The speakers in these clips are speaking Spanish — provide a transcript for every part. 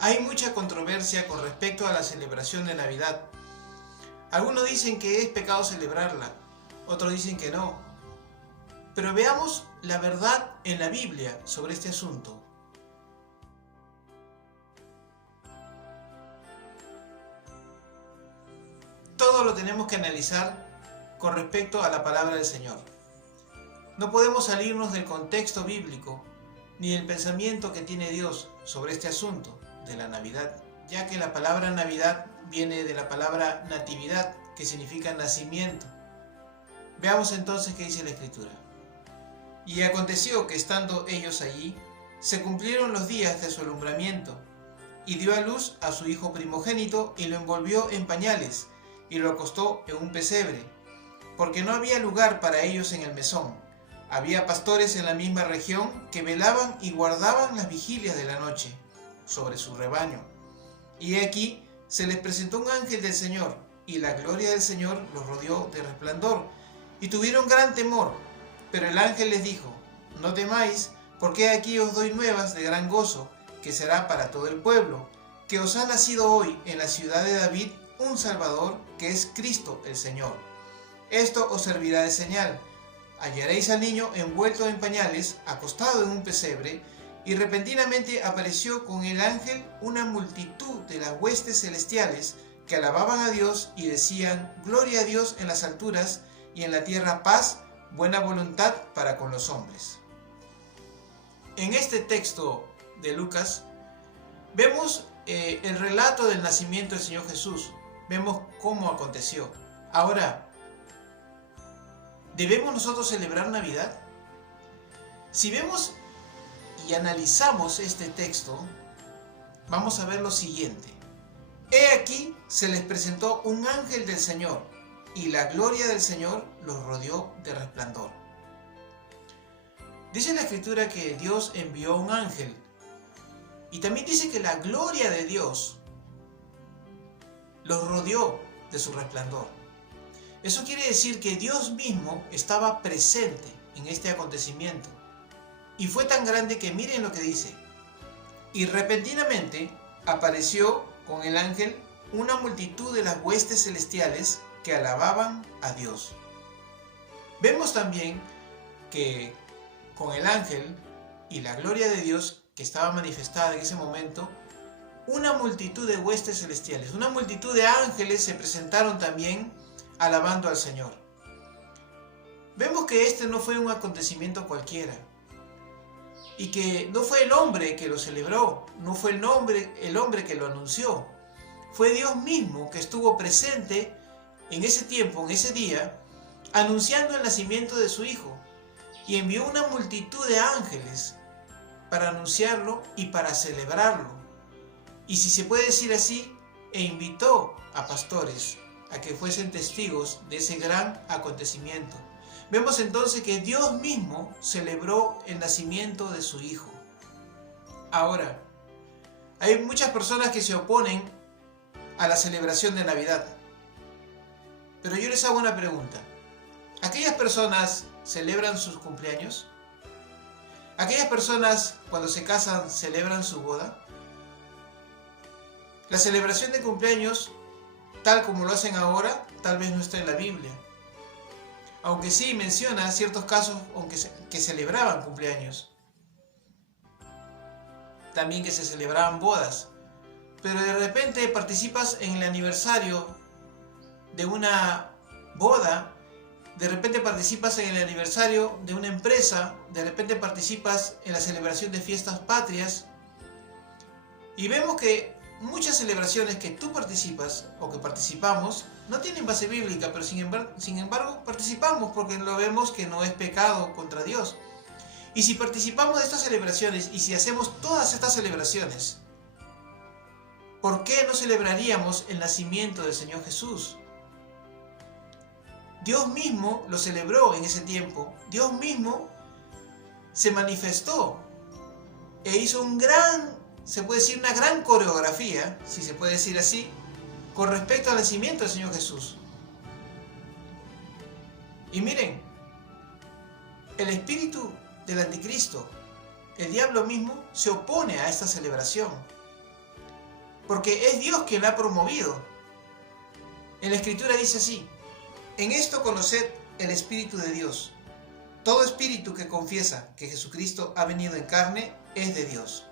Hay mucha controversia con respecto a la celebración de Navidad. Algunos dicen que es pecado celebrarla, otros dicen que no. Pero veamos la verdad en la Biblia sobre este asunto. Todo lo tenemos que analizar con respecto a la palabra del Señor. No podemos salirnos del contexto bíblico ni del pensamiento que tiene Dios sobre este asunto de la Navidad, ya que la palabra Navidad viene de la palabra natividad, que significa nacimiento. Veamos entonces qué dice la Escritura. Y aconteció que estando ellos allí, se cumplieron los días de su alumbramiento, y dio a luz a su hijo primogénito, y lo envolvió en pañales, y lo acostó en un pesebre, porque no había lugar para ellos en el mesón. Había pastores en la misma región que velaban y guardaban las vigilias de la noche sobre su rebaño. Y aquí se les presentó un ángel del Señor, y la gloria del Señor los rodeó de resplandor, y tuvieron gran temor. Pero el ángel les dijo: no temáis, porque aquí os doy nuevas de gran gozo, que será para todo el pueblo, que os ha nacido hoy en la ciudad de David un Salvador, que es Cristo el Señor. Esto os servirá de señal: hallaréis al niño envuelto en pañales, acostado en un pesebre. Y repentinamente apareció con el ángel una multitud de las huestes celestiales, que alababan a Dios y decían: gloria a Dios en las alturas, y en la tierra paz, buena voluntad para con los hombres. En este texto de Lucas vemos el relato del nacimiento del Señor Jesús. Vemos cómo aconteció. Ahora, ¿debemos nosotros celebrar Navidad? Si vemos y analizamos este texto, vamos a ver lo siguiente. He aquí se les presentó un ángel del Señor, y la gloria del Señor los rodeó de resplandor. Dice la Escritura que Dios envió un ángel, y también dice que la gloria de Dios los rodeó de su resplandor. Eso quiere decir que Dios mismo estaba presente en este acontecimiento. Y fue tan grande que miren lo que dice. Y repentinamente apareció con el ángel una multitud de las huestes celestiales que alababan a Dios. Vemos también que con el ángel y la gloria de Dios que estaba manifestada en ese momento, una multitud de huestes celestiales, una multitud de ángeles se presentaron también alabando al Señor. Vemos que este no fue un acontecimiento cualquiera, y que no fue el hombre que lo celebró, no fue el hombre que lo anunció. Fue Dios mismo que estuvo presente en ese tiempo, en ese día, anunciando el nacimiento de su Hijo, y envió una multitud de ángeles para anunciarlo y para celebrarlo. Y si se puede decir así, invitó a pastores a que fuesen testigos de ese gran acontecimiento. Vemos entonces que Dios mismo celebró el nacimiento de su Hijo. Ahora, hay muchas personas que se oponen a la celebración de Navidad. Pero yo les hago una pregunta. ¿Aquellas personas celebran sus cumpleaños? ¿Aquellas personas cuando se casan celebran su boda? La celebración de cumpleaños, tal como lo hacen ahora, tal vez no está en la Biblia. Aunque sí menciona ciertos casos que celebraban cumpleaños. También que se celebraban bodas. Pero de repente participas en el aniversario de una boda, de repente participas en el aniversario de una empresa, de repente participas en la celebración de fiestas patrias. Y vemos que muchas celebraciones que tú participas o que participamos no tienen base bíblica, pero sin embargo participamos porque lo vemos que no es pecado contra Dios. Y si participamos de estas celebraciones y si hacemos todas estas celebraciones, ¿por qué no celebraríamos el nacimiento del Señor Jesús? Dios mismo lo celebró en ese tiempo. Dios mismo se manifestó e hizo se puede decir una gran coreografía, si se puede decir así, con respecto al nacimiento del Señor Jesús. Y miren, el espíritu del anticristo, el diablo mismo, se opone a esta celebración. porque es Dios quien la ha promovido. En la Escritura dice así: en esto conoced el Espíritu de Dios. Todo espíritu que confiesa que Jesucristo ha venido en carne es de Dios.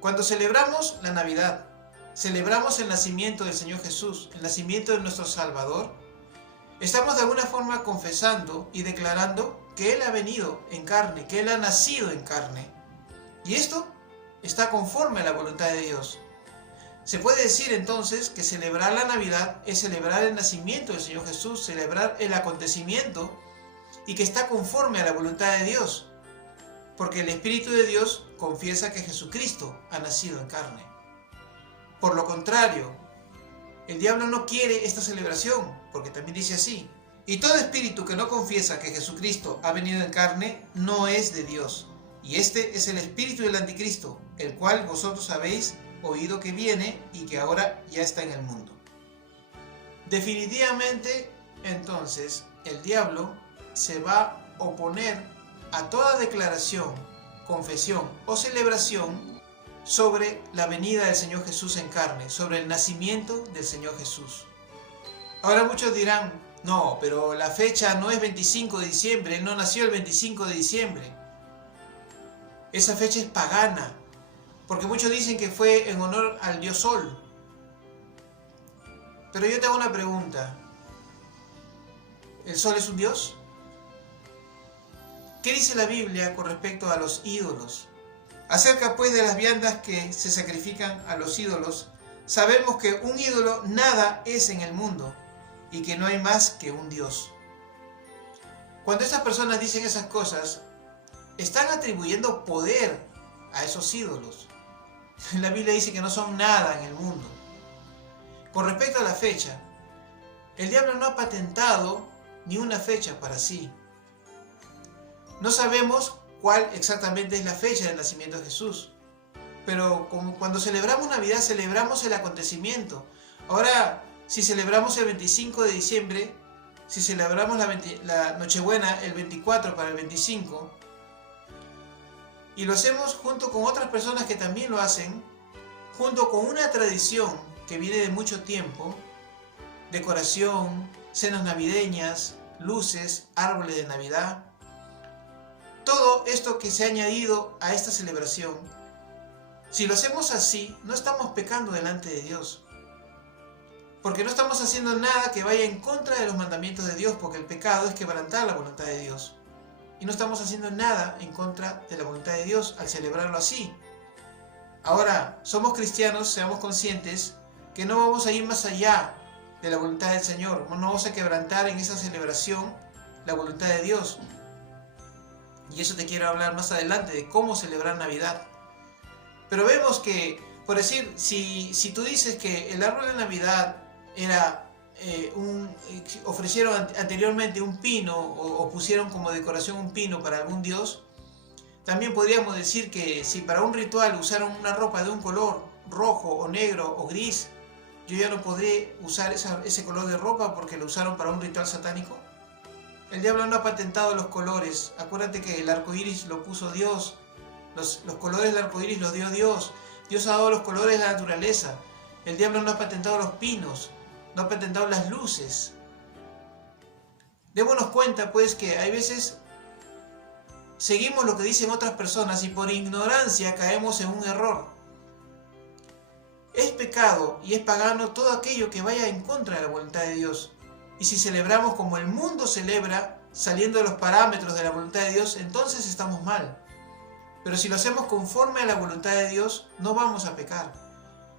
Cuando celebramos la Navidad, celebramos el nacimiento del Señor Jesús, el nacimiento de nuestro Salvador, estamos de alguna forma confesando y declarando que Él ha venido en carne, que Él ha nacido en carne. Y esto está conforme a la voluntad de Dios. Se puede decir entonces que celebrar la Navidad es celebrar el nacimiento del Señor Jesús, celebrar el acontecimiento y que está conforme a la voluntad de Dios, porque el Espíritu de Dios confiesa que Jesucristo ha nacido en carne. Por lo contrario, el diablo no quiere esta celebración, porque también dice así: y todo espíritu que no confiesa que Jesucristo ha venido en carne no es de Dios, y este es el espíritu del anticristo, el cual vosotros habéis oído que viene y que ahora ya está en el mundo. Definitivamente, entonces, el diablo se va a oponer a toda declaración, confesión o celebración sobre la venida del Señor Jesús en carne, sobre el nacimiento del Señor Jesús. Ahora muchos dirán: no, pero la fecha no es 25 de diciembre, Él no nació el 25 de diciembre. Esa fecha es pagana, porque muchos dicen que fue en honor al dios Sol. Pero yo te hago una pregunta: ¿el Sol es un dios? ¿Qué dice la Biblia con respecto a los ídolos? Acerca pues de las viandas que se sacrifican a los ídolos, sabemos que un ídolo nada es en el mundo y que no hay más que un Dios. Cuando estas personas dicen esas cosas, están atribuyendo poder a esos ídolos. La Biblia dice que no son nada en el mundo. Con respecto a la fecha, el diablo no ha patentado ni una fecha para sí. No sabemos cuál exactamente es la fecha del nacimiento de Jesús, pero como cuando celebramos Navidad, celebramos el acontecimiento. Ahora, si celebramos el 25 de diciembre, si celebramos la Nochebuena el 24 para el 25, y lo hacemos junto con otras personas que también lo hacen, junto con una tradición que viene de mucho tiempo, decoración, cenas navideñas, luces, árboles de Navidad, todo esto que se ha añadido a esta celebración, si lo hacemos así, no estamos pecando delante de Dios, porque no estamos haciendo nada que vaya en contra de los mandamientos de Dios, porque el pecado es quebrantar la voluntad de Dios. Y no estamos haciendo nada en contra de la voluntad de Dios al celebrarlo así. Ahora, somos cristianos, seamos conscientes que no vamos a ir más allá de la voluntad del Señor. No vamos a quebrantar en esa celebración la voluntad de Dios. Y eso te quiero hablar más adelante, de cómo celebrar Navidad. Pero vemos que, por decir, si tú dices que el árbol de Navidad era ofrecieron anteriormente un pino o pusieron como decoración un pino para algún dios, también podríamos decir que si para un ritual usaron una ropa de un color rojo o negro o gris, yo ya no podré usar ese color de ropa porque lo usaron para un ritual satánico. El diablo no ha patentado los colores. Acuérdate que el arco iris lo puso Dios. Los colores del arco iris los dio Dios. Dios ha dado los colores de la naturaleza. El diablo no ha patentado los pinos, no ha patentado las luces. Démonos cuenta pues que hay veces seguimos lo que dicen otras personas y por ignorancia caemos en un error. Es pecado y es pagano todo aquello que vaya en contra de la voluntad de Dios. Y si celebramos como el mundo celebra, saliendo de los parámetros de la voluntad de Dios, entonces estamos mal. Pero si lo hacemos conforme a la voluntad de Dios, no vamos a pecar.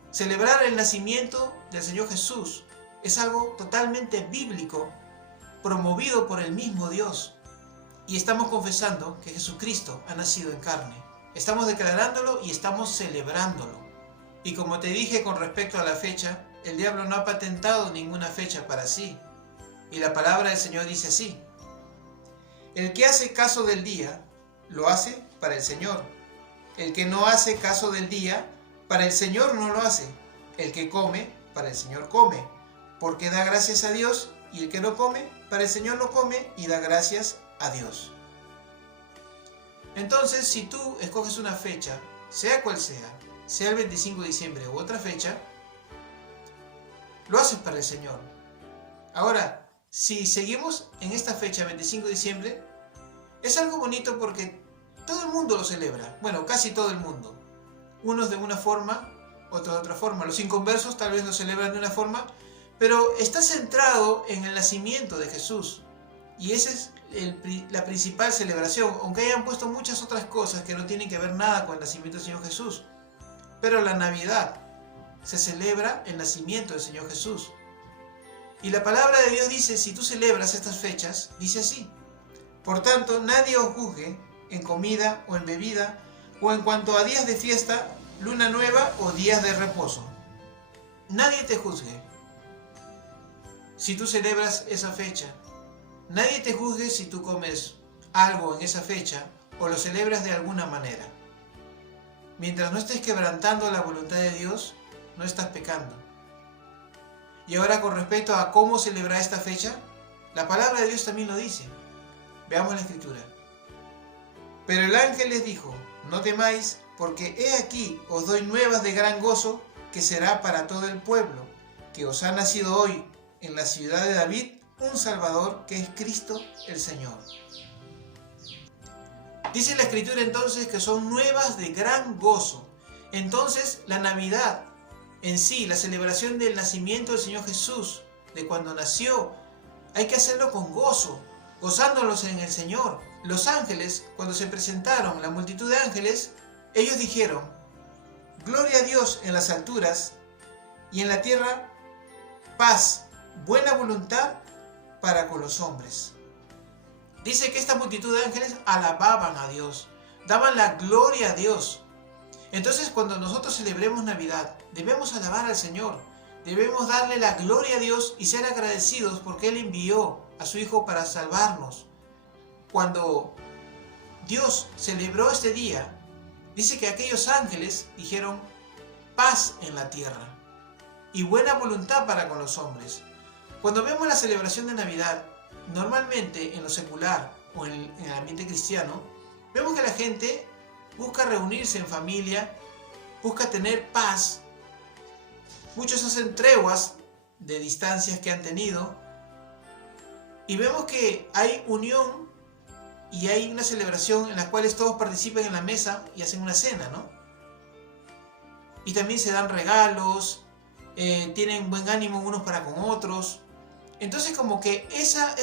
Celebrar el nacimiento del Señor Jesús es algo totalmente bíblico, promovido por el mismo Dios. Y estamos confesando que Jesucristo ha nacido en carne. Estamos declarándolo y estamos celebrándolo. Y como te dije con respecto a la fecha, el diablo no ha patentado ninguna fecha para sí. Y la palabra del Señor dice así: el que hace caso del día, lo hace para el Señor. El que no hace caso del día, para el Señor no lo hace. El que come, para el Señor come, porque da gracias a Dios. Y el que no come, para el Señor no come y da gracias a Dios. Entonces, si tú escoges una fecha, sea cual sea, sea el 25 de diciembre u otra fecha, lo haces para el Señor. Ahora, si seguimos en esta fecha, 25 de diciembre, es algo bonito porque todo el mundo lo celebra. Bueno, casi todo el mundo. Unos de una forma, otros de otra forma. Los inconversos tal vez lo celebran de una forma, pero está centrado en el nacimiento de Jesús. Y esa es la principal celebración, aunque hayan puesto muchas otras cosas que no tienen que ver nada con el nacimiento del Señor Jesús. Pero la Navidad se celebra el nacimiento del Señor Jesús. Y la palabra de Dios dice, si tú celebras estas fechas, dice así: por tanto, nadie os juzgue en comida o en bebida, o en cuanto a días de fiesta, luna nueva o días de reposo. Nadie te juzgue si tú celebras esa fecha. Nadie te juzgue si tú comes algo en esa fecha o lo celebras de alguna manera. Mientras no estés quebrantando la voluntad de Dios, no estás pecando. Y ahora, con respecto a cómo celebrar esta fecha, la palabra de Dios también lo dice. Veamos la escritura. Pero el ángel les dijo: no temáis, porque he aquí os doy nuevas de gran gozo, que será para todo el pueblo, que os ha nacido hoy en la ciudad de David un Salvador, que es Cristo el Señor. Dice la escritura entonces que son nuevas de gran gozo. Entonces la Navidad en sí, la celebración del nacimiento del Señor Jesús, de cuando nació, hay que hacerlo con gozo, gozándolos en el Señor. Los ángeles, cuando se presentaron, la multitud de ángeles, ellos dijeron: gloria a Dios en las alturas, y en la tierra paz, buena voluntad para con los hombres. Dice que esta multitud de ángeles alababan a Dios, daban la gloria a Dios. Entonces, cuando nosotros celebremos Navidad, debemos alabar al Señor, debemos darle la gloria a Dios y ser agradecidos porque Él envió a su Hijo para salvarnos. Cuando Dios celebró este día, dice que aquellos ángeles dijeron: paz en la tierra y buena voluntad para con los hombres. Cuando vemos la celebración de Navidad, normalmente en lo secular o en el ambiente cristiano, vemos que la gente busca reunirse en familia, busca tener paz. Muchos hacen treguas de distancias que han tenido y vemos que hay unión y hay una celebración en la cual todos participan en la mesa y hacen una cena, ¿no? Y también se dan regalos, tienen buen ánimo unos para con otros. Entonces, como que esa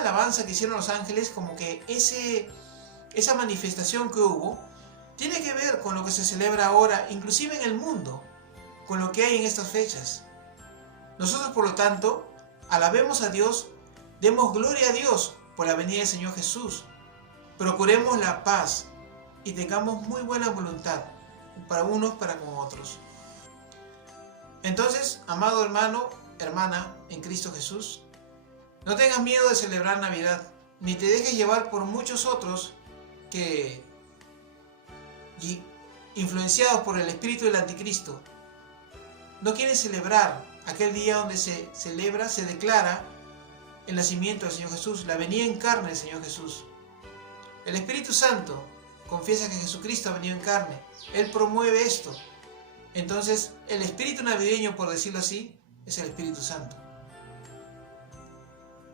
alabanza que hicieron los ángeles, como que esa manifestación que hubo, tiene que ver con lo que se celebra ahora, inclusive en el mundo, con lo que hay en estas fechas. Nosotros, por lo tanto, alabemos a Dios, demos gloria a Dios por la venida del Señor Jesús, procuremos la paz y tengamos muy buena voluntad para unos para con otros. Entonces, amado hermano, hermana en Cristo Jesús, no tengas miedo de celebrar Navidad, ni te dejes llevar por muchos otros que, influenciados por el espíritu del anticristo, no quieren celebrar aquel día donde se celebra, se declara el nacimiento del Señor Jesús, la venida en carne del Señor Jesús. El Espíritu Santo confiesa que Jesucristo ha venido en carne. Él promueve esto. Entonces, el espíritu navideño, por decirlo así, es el Espíritu Santo.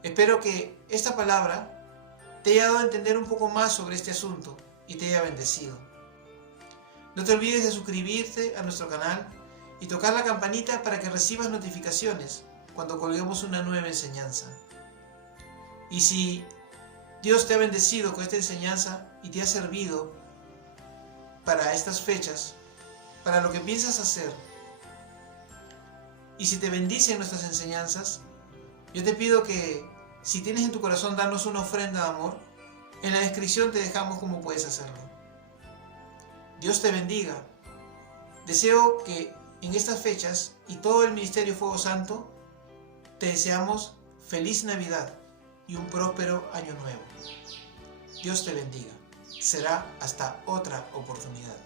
Espero que esta palabra te haya dado a entender un poco más sobre este asunto y te haya bendecido. No te olvides de suscribirte a nuestro canal y tocar la campanita para que recibas notificaciones cuando colguemos una nueva enseñanza. Y si Dios te ha bendecido con esta enseñanza y te ha servido para estas fechas, para lo que piensas hacer, y si te bendicen nuestras enseñanzas, yo te pido que, si tienes en tu corazón darnos una ofrenda de amor, en la descripción te dejamos cómo puedes hacerlo. Dios te bendiga. Deseo que en estas fechas y todo el Ministerio Fuego Santo te deseamos feliz Navidad y un próspero año nuevo. Dios te bendiga. Será hasta otra oportunidad.